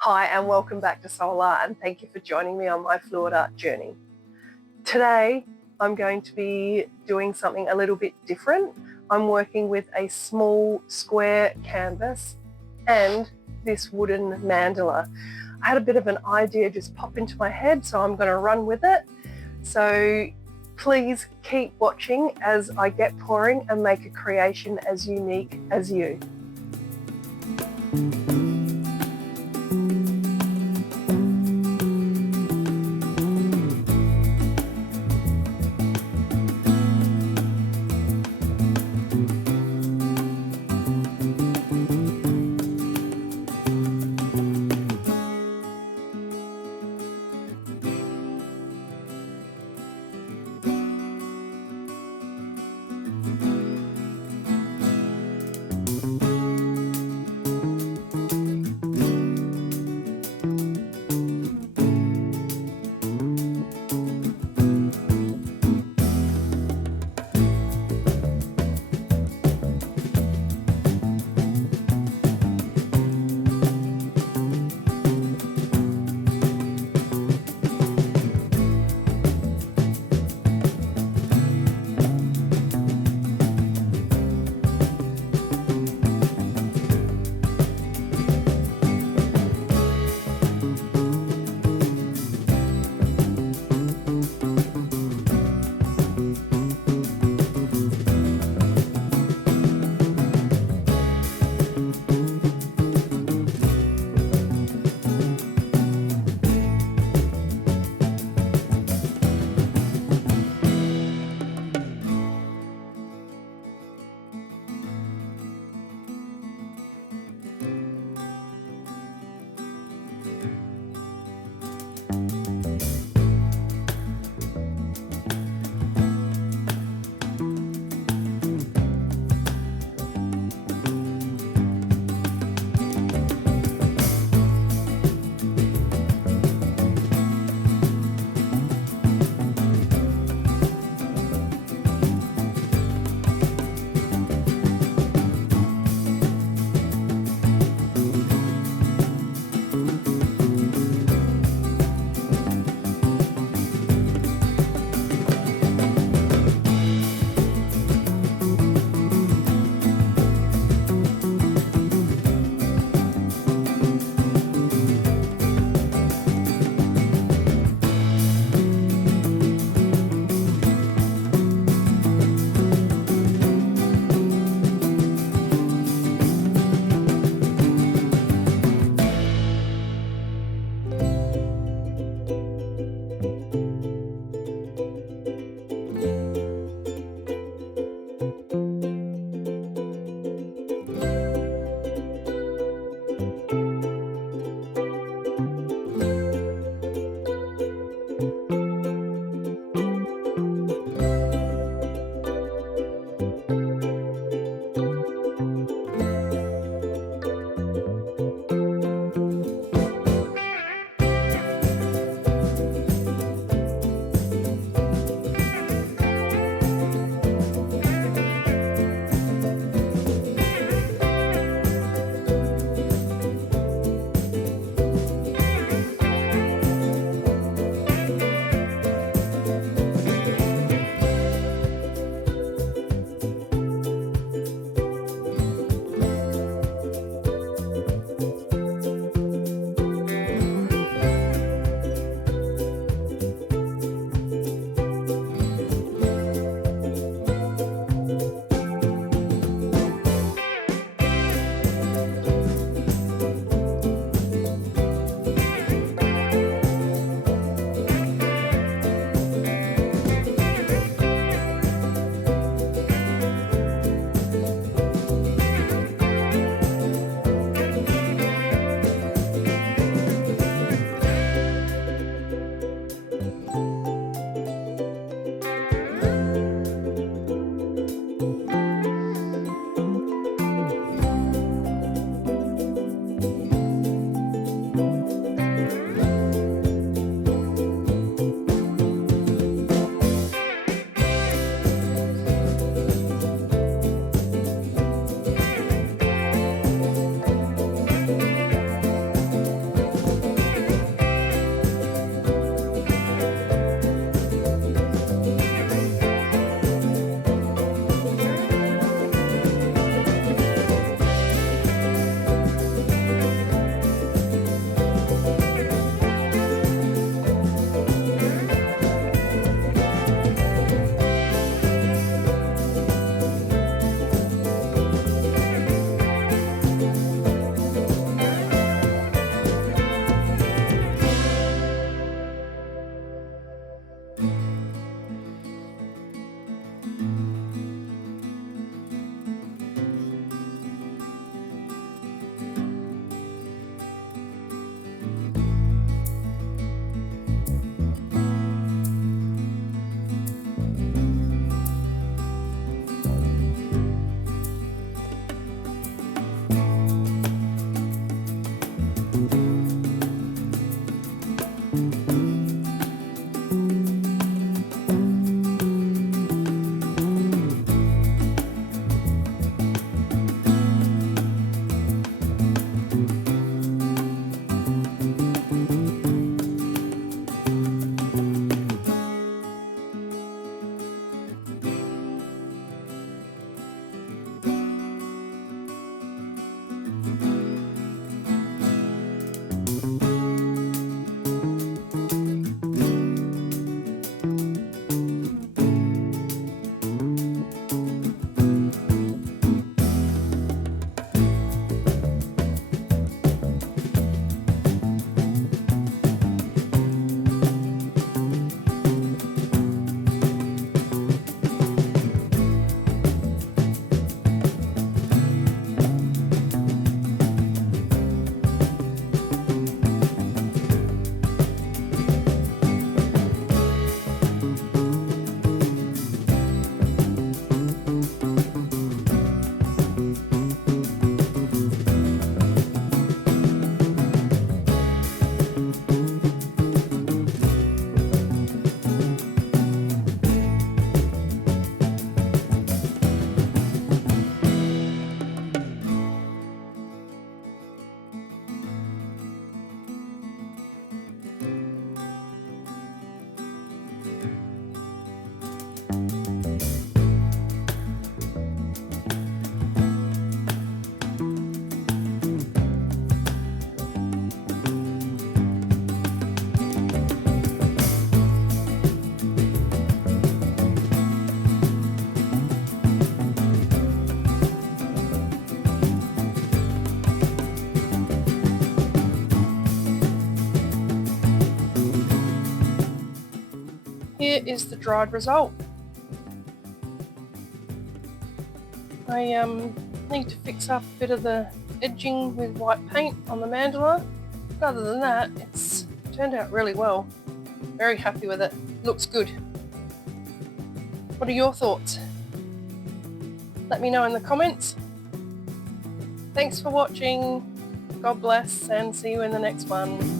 Hi and welcome back to Soul Art, and thank you for joining me on my fluid art journey. Today I'm going to be doing something a little bit different. I'm working with a small square canvas and this wooden mandala. I had a bit of an idea just pop into my head, so I'm going to run with it. So please keep watching as I get pouring and make a creation as unique as you. Here is the dried result. I need to fix up a bit of the edging with white paint on the mandala. But other than that, it's turned out really well. Very happy with it. Looks good. What are your thoughts? Let me know in the comments. Thanks for watching. God bless and see you in the next one.